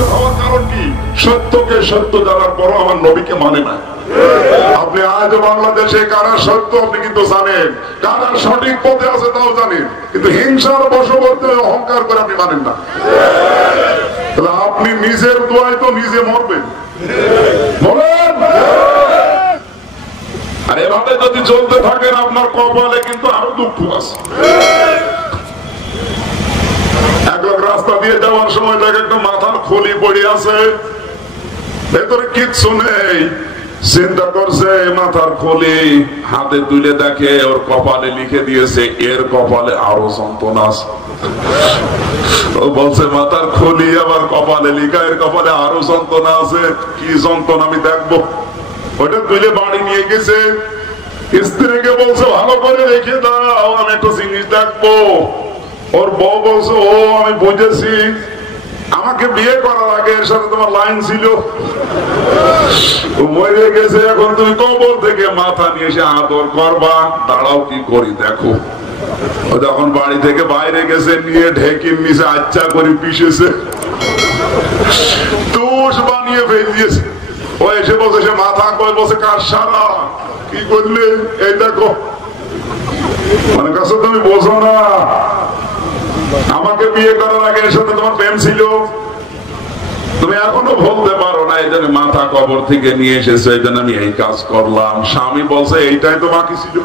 মিথ্যা হওয়ার কারণ কি? সত্যকে সত্য জানার পরও আমার নবীকে মানে না। আপনি আজ বাংলাদেশে কারা সত্য আপনি কিন্তু জানেন, কারা সঠিক পথে আছে তাও জানেন, কিন্তু হিংসার বশবর্তী অহংকার করে আপনি মানেন না। তাহলে আপনি নিজের দোয়ায় তো নিজে মরবেন, বলেন। আর এভাবে যদি চলতে থাকেন আপনার কপালে কিন্তু আরো দুঃখ আছে। একজন রাস্তা দিয়ে যাওয়ার সময় দেখে একটা মাথার খুলি পড়ে আছে, ভেতরে কিচ্ছু নেই, চিন্তা করছে মাথার খুলি, হাতে তুলে দেখে ওর কপালে লিখে দিয়েছে এর কপালে আরো যন্ত্রণা আছে। ও বলছে মাথার খুলি আবার কপালে লিখা, এর কপালে আরো যন্ত্রণা আছে, কি যন্ত্রণা আমি দেখবো। ওটা তুলে বাড়ি নিয়ে গেছে, স্ত্রীকে বলছে ভালো করে রেখে দাও, আমি একটা জিনিস দেখবো। ওর বউ বলছে ও আমি বুঝেছি, আমাকে বিয়ে করার আগে এর সাথে তোমার লাইন ছিল, মরে গেছে, এখন তুমি কবর থেকে মাথা নিয়ে এসে আদর করবা, দাঁড়াও কি করি দেখো। ও যখন বাড়ি থেকে বাইরে গেছে, নিয়ে ঢেকির নিচে আচ্ছা করে পিষেছে, তুষ বানিয়ে ফেলে দিয়েছে। ও এসে বলছে সে মাথা কয়, বলছে কার সারা কি করলে, এই দেখো। মানে কাছে তুমি বোঝো না, আমাকে বিয়ে করার আগে এর সাথে তোমার প্রেম ছিল, তুমি এখনো বলতে পারো না, এই জন্য মাথা কবর থেকে নিয়ে এসেছে, এই জন্য আমি এই কাজ করলাম। স্বামী বলছে এইটাই তো বাকি ছিল।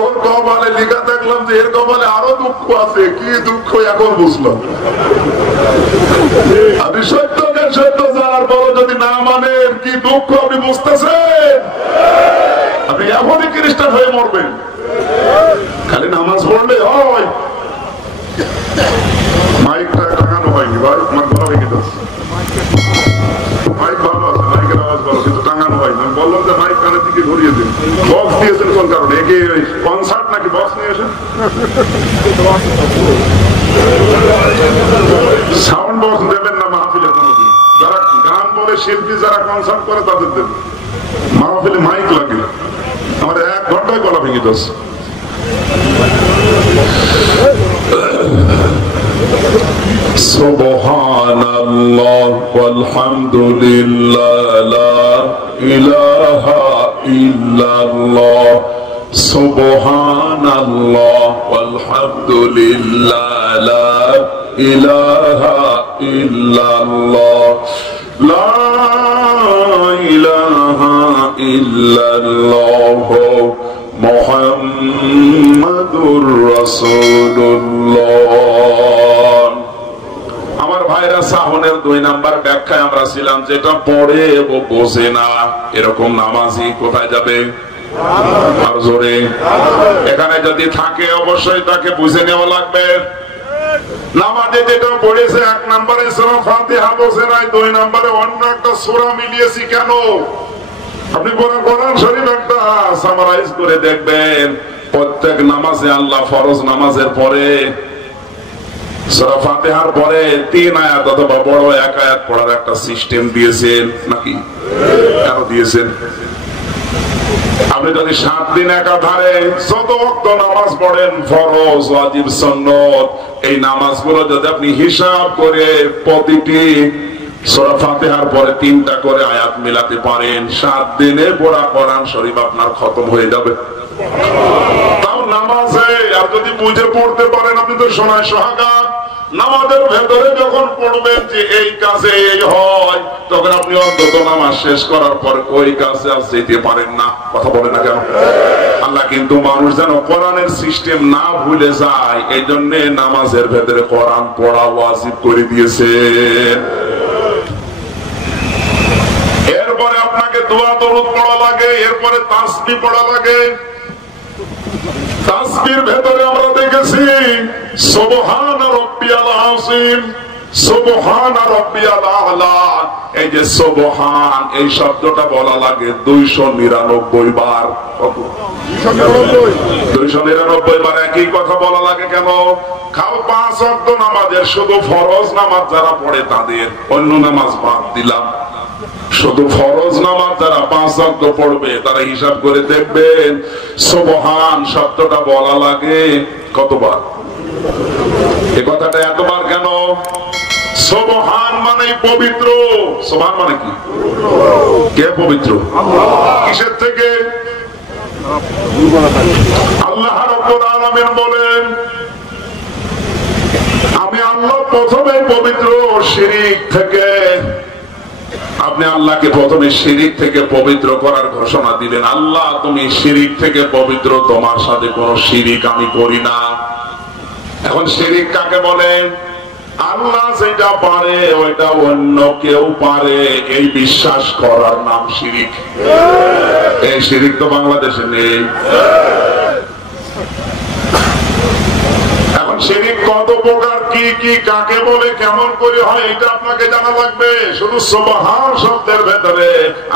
ওর কপালে লেখা দেখলাম যে এর কপালে আরো দুঃখ আছে, কি দুঃখ এখন বুঝলাম। আপনি সত্যকে সত্য জানার পর যদি না মানেন কি দুঃখ আপনি বুঝতেছেন, আপনি এখনই খ্রিস্টান হয়ে মরবেন। খালি নামাজ পড়লে হয়। মাইকটা টাঙানো হয়নি ভাই, আমার গলা ভেঙে যাচ্ছে। মাইক ভালো আছে, মাইকের আওয়াজ ভালো, কিন্তু টাঙানো হয়নি। আমি বললাম যে মাইক কানের দিকে ঘুরিয়ে দিন। বক্স দিয়েছেন কোন কারণে? একে কনসার্ট নাকি বক্স নিয়ে আসেন? সাউন্ড বক্স দেবেন না মাহফিলে কোনোদিন। যারা গান বলে শিল্পী, যারা কনসার্ট করে তাদের দেবেন। মাহফিলে মাইক লাগে না। আমার 1 ঘন্টায় গলা ভেঙে যাচ্ছে। সুবহানাল্লাহ ওয়ালহামদুলিল্লাহ লা ইলাহা ইল্লাল্লাহ, সুবহানাল্লাহ ওয়ালহামদুলিল্লাহ লা ইলাহা ইল্লাল্লাহ, লা ইলাহা ইল্লাল্লাহ মুহাম্মাদুর রাসূলুল্লাহ। আমার ভাইরা, সাহনের 2 নাম্বার ব্যাখ্যায় আমরা ছিলাম, যেটা পড়ে ও বোঝে না এরকম নামাজি কোথায় যাবে? আর জোরে, এখানে যদি থাকে অবশ্যই তাকে বুঝে নেওয়া লাগবে। নামাজে যেটা পড়েছে 1 নম্বরে সূরা ফাতিহা বোঝে নাই, 2 নম্বরে অন্য একটা সূরা মিলিয়েছি কেন? আপনি কোরআন শরীফ একটা সামারাইজ করে দেখবেন, প্রত্যেক নামাজে আল্লাহ ফরজ নামাজের পরে সূরা ফাতিহার পরে 3 আয়াত অথবা বড় 1 আয়াত পড়ার একটা সিস্টেম দিয়েছেন নাকি? কেন দিয়েছেন? আপনি যদি 7 দিন একাধারে যত ওয়াক্ত নামাজ পড়েন, ফরজ, ওয়াজিব, সুন্নত, এই নামাজগুলো যদি আপনি হিসাব করে প্রতিটি সূরা ফাতিহার পরে 3টা করে আয়াত মিলাতে পারেন, 7 দিনে পড়া কোরআন শরীফ আপনার খতম হয়ে যাবে। তাও নামাজে আর যদি বুঝে পড়তে পারেন, আপনি তো শোনায় সোহাগা। নামাজের ভেতরে যখন পড়বেন যে এই কাজে এই হয়, তখন আপনি অন্তত নামাজ শেষ করার পর ওই কাজে আর যেতে পারেন না। কথা বলেন না কেন? আল্লাহ কিন্তু মানুষ যেন কোরআনের সিস্টেম না ভুলে যায়, এই জন্য নামাজের ভেতরে কোরআন পড়া ওয়াজিব করে দিয়েছে। এরপরে আপনাকে দোয়া দরুদ পড়া লাগে, এরপরে তাসবিহ পড়া লাগে। তাসবিহর ভেতরে আমরা দেখেছি সুবহান রাব্বিয়াল আযীম, সুবহান রাব্বিয়াল আ'লা। এই যে সুবহান, এই শব্দটা বলা লাগে 299 বার। 299 বার একই কথা বলা লাগে কেন? খাও 5 ওয়াক্ত নামাজের শুধু ফরজ নামাজ যারা পড়ে তাদের, অন্য নামাজ বাদ দিলাম। শুধু ফরজ নামাজ যারা 5 ওয়াক্ত পড়বে তারা হিসাব করে দেখবেন সুবহান শব্দটা বলা লাগে কতবার। এই কথাটা এতবার কেন? সুবহান মানে পবিত্র। সুবহান মানে কি? কে পবিত্র? কিসের থেকে? আল্লাহ রাব্বুল আলামিন বলেন আমি আল্লাহ প্রথমে পবিত্র শিরিক থেকে। আপনি আল্লাহকে প্রথমে শিরিক থেকে পবিত্র করার ঘোষণা দিলেন। আল্লাহ তুমি শিরিক থেকে পবিত্র, তোমার সাথে কোনো শিরিক আমি করি না। এখন শিরিক কাকে বলে? আল্লাহ যেটা পারে ওইটা অন্য কেউ পারে এই বিশ্বাস করার নাম শিরিক। এই শিরিক তো বাংলাদেশে নেই। এখন শিরিক কত প্রকার, কি কি কাকে বলে, কেমন করে হয় এটা আপনাকে জানা লাগবে। শুধু সুবহান শব্দের ভেতরে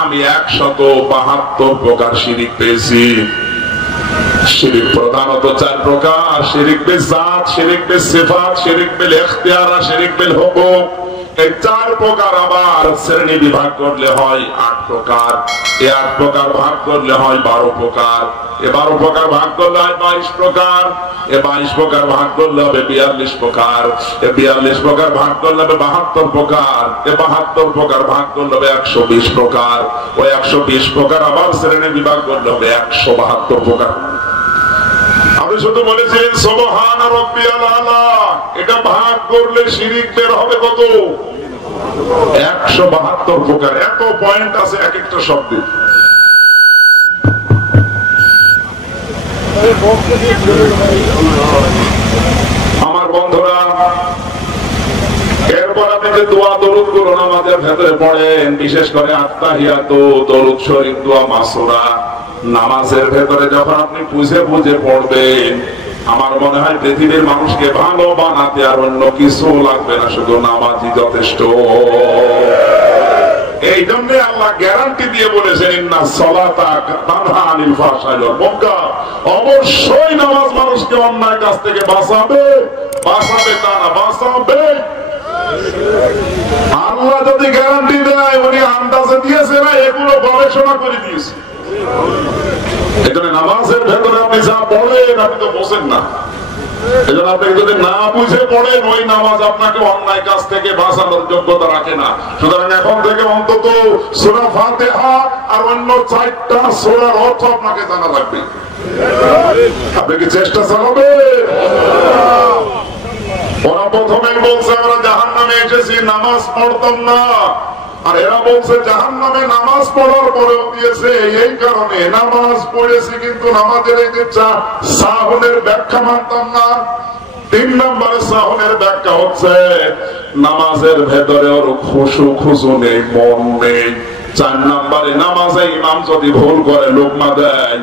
আমি 172 প্রকার শিরিক পেয়েছি। শিরিক প্রধানত 4 প্রকার: শিরিক বিল জাত, শিরিক বিল সিফাত, শিরিক বিল ইখতিয়ার, শিরিক বিল হুকুক। এই 4 প্রকার আবার শ্রেণী বিভাগ করলে হয় 8 প্রকার। এই 8 প্রকার ভাগ করলে হয় 12 প্রকার। এই 12 প্রকার ভাগ করলে হয় 22 প্রকার। এই 22 প্রকার ভাগ করলে হবে 42 প্রকার। এই 42 প্রকার ভাগ করলে হবে 72 প্রকার। এই 72 প্রকার ভাগ করলে হবে 120 প্রকার। ওই 120 প্রকার আবার শ্রেণী বিভাগ করলে হবে 172 প্রকার। আপনি শুধু বলেছিলেন সুবহান রাব্বিয়াল আলা, এটা ভাগ করলে শিরিক বের হবে কত? 172 প্রকার। এত পয়েন্ট আছে এক একটা শব্দে। আমার বন্ধুরা, এরপর আপনি যে দোয়া দরুদ করুন আমাদের ভেতরে পড়েন, বিশেষ করে আত্তাহিয়াত, দরুদ শরীফ, দোয়া মাসুরা, নামাজের ভেতরে যখন আপনি বুঝে বুঝে পড়বেন, আমার মনে হয় পৃথিবীর মানুষকে ভালো বানাতে আর অন্য কিছু লাগবে না, শুধু নামাজই যথেষ্ট। এই জন্য আল্লাহ গ্যারান্টি দিয়ে বলেছেন ইন্না সালাতা তানহা আনিল ফাহশাই ওয়াল মুনকার। অবশ্যই নামাজ মানুষকে অন্যায় কাজ থেকে বাঁচাবে। বাঁচাবে তা না, বাঁচাবে। আল্লাহ যদি গ্যারান্টি দেয়, উনি আন্দাজে দিয়েছে না, এগুলো গবেষণা করে দিয়েছে। এখানে নামাজের ভেতরে আপনি যা পড়েন আপনি তো বোঝেন না। এজন্য আপনি যদি না বুঝে পড়েন, ওই নামাজ আপনাকে অন্যায় কাজ থেকে বাঁচানোর যোগ্যতা রাখে না। সুতরাং এখন থেকে অন্তত সূরা ফাতিহা আর অন্য 4টা সূরার অর্থ আপনাকে জানা লাগবে। আপনি কি চেষ্টা চালাবেন? ওরা প্রথমেই বলছে আমরা জাহান্নামে এসেছি, নামাজ পড়তাম না। আর এরা বলছে জাহান্নামে নামাজ পড়ার পরেও দিয়েছে এই কারণে নামাজ পড়েছি, কিন্তু নামাজের এই যে সাহনের ব্যাখ্যা মানতাম না। 3 নম্বরে সাহনের ব্যাখ্যা হচ্ছে নামাজের ভেতরে ওর খুশু খুশু নেই, মন নেই। 4 নম্বরে নামাজে ইমাম যদি ভুল করে লোকমা দেয়,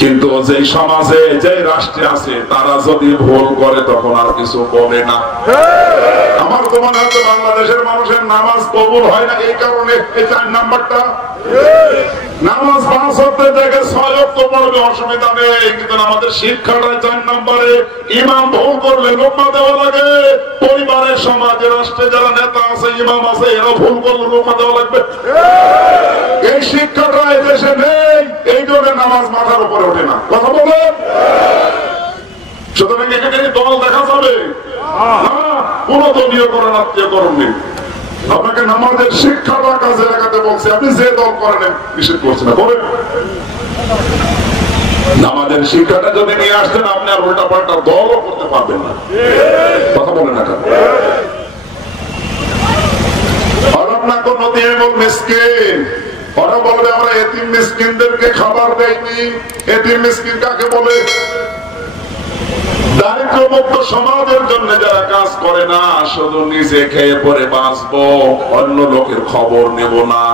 কিন্তু যে সমাজে যে রাষ্ট্রে আছে তারা যদি ভুল করে তখন আর কিছু বলে না। আমার তো মনে হচ্ছে বাংলাদেশের মানুষের নামাজ কবুল হয় না এই কারণে এই 4 নাম্বারটা। নামাজ 5 ওয়াক্তের জায়গায় 6 ওয়াক্ত পড়বে, অসুবিধা নেই, কিন্তু আমাদের শিক্ষাটা 4 নম্বরে ইমাম ভুল করলে লোকমা দেওয়া লাগে। পরিবারের, সমাজে, রাষ্ট্রে যারা নেতা আছে, ইমাম আছে, এরা ভুল করলে লোকমা দেওয়া লাগবে। এই শিক্ষাটা এই দেশে নেই, এই জন্য নামাজ মাথার উপরে ওঠে না। কথা বলেন? সুতরাং এখানে দল দেখা যাবে কোন দলীয়করণ, আত্মীয়করণ নেই। আপনাকে নামাজের শিক্ষাটা কাজে লাগাতে বলছে, আপনি যে দল করেন নিষেধ করছেন না, করেন। নামাজের শিক্ষাটা যদি নিয়ে আসতেন, আপনি আর উল্টা পাল্টা দলও করতে পারবেন না। কথা বলেন না কেন? ওরা বলবে আমরা এতিম মিসকিনদেরকে খাবার দেয়নি। এতিম মিসকিন কাকে বলে? দারিদ্র্যমুক্ত সমাজের জন্য যারা কাজ করে না, শুধু নিজে খেয়ে পরে বাঁচবো, অন্য লোকের খবর নেব না,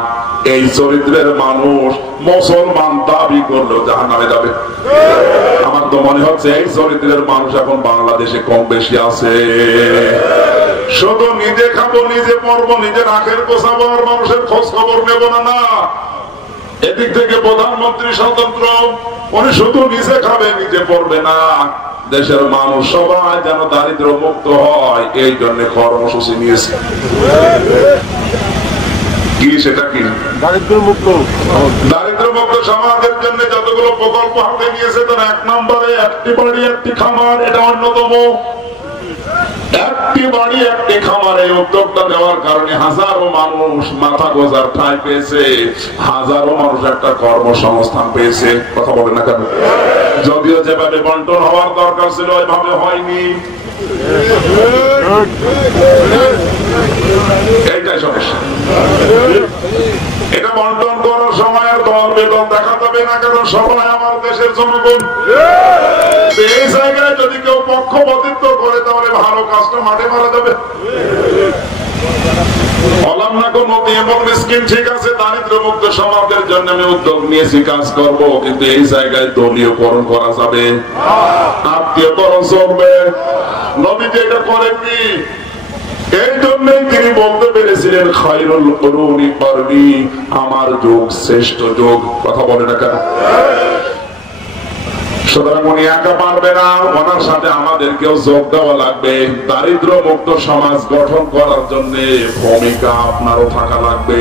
এই চরিত্রের মানুষ মুসলমান দাবি করলেও জাহান্নামে যাবে। আমার তো মনে হচ্ছে এই চরিত্রের মানুষ এখন বাংলাদেশে কম বেশি আছে। শুধু নিজে খাবো, নিজে পড়বো, নিজের আখের গোছাবো, আর মানুষের খোঁজ খবর নেব না। না, এদিক থেকে প্রধানমন্ত্রী স্বতন্ত্র, উনি শুধু নিজে খাবে, নিজে পড়বে না। দেশের মানুষ সবাই যেন দারিদ্র মুক্ত হয়, এই জন্য কর্মসূচি নিয়েছে। কি সেটা কি? দারিদ্র মুক্ত সমাজের জন্য যতগুলো প্রকল্প হাতে নিয়েছে, তার 1 নম্বরে একটি বাড়ি একটি খামার, এটা অন্যতম। একটি বাড়ি একটি খামারে উদ্যোগটা নেওয়ার কারণে হাজারো মানুষ মাথা গোজার ঠাঁই পেয়েছে, হাজারো মানুষ একটা কর্মসংস্থান পেয়েছে। কথা বলে না কেন? যদিও যেভাবে বন্টন হওয়ার দরকার ছিল ওইভাবে হয়নি। এইটাই সমস্যা। এটা বন্টন করার সময় আর দল বেতন দেখা যাবে না, কারণ সবাই আমার দেশের জনগণ। এই জায়গায় যদি কেউ পক্ষপাতিত্ব করে তাহলে ভালো কাজটা মাঠে মারা যাবে। ঠিক আছে, দারিদ্র মুক্ত সমাজের জন্য আমি উদ্যোগ নিয়েছি, কাজ করব, কিন্তু এই জায়গায় দলীয়করণ করা যাবে, আত্মীয়করণ চলবে। নবীজি এটা করেননি। এই জন্যই তিনি বলতে পেরেছিলেন খায়রুল কুরুনি করনি, আমার যুগ শ্রেষ্ঠ যুগ। কথা বলে না কেন? সুতরাং উনি একা পারবে না, ওনার সাথে আমাদেরকেও যোগ দেওয়া লাগবে। দারিদ্র মুক্ত সমাজ গঠন করার জন্য ভূমিকা আপনারও থাকা লাগবে।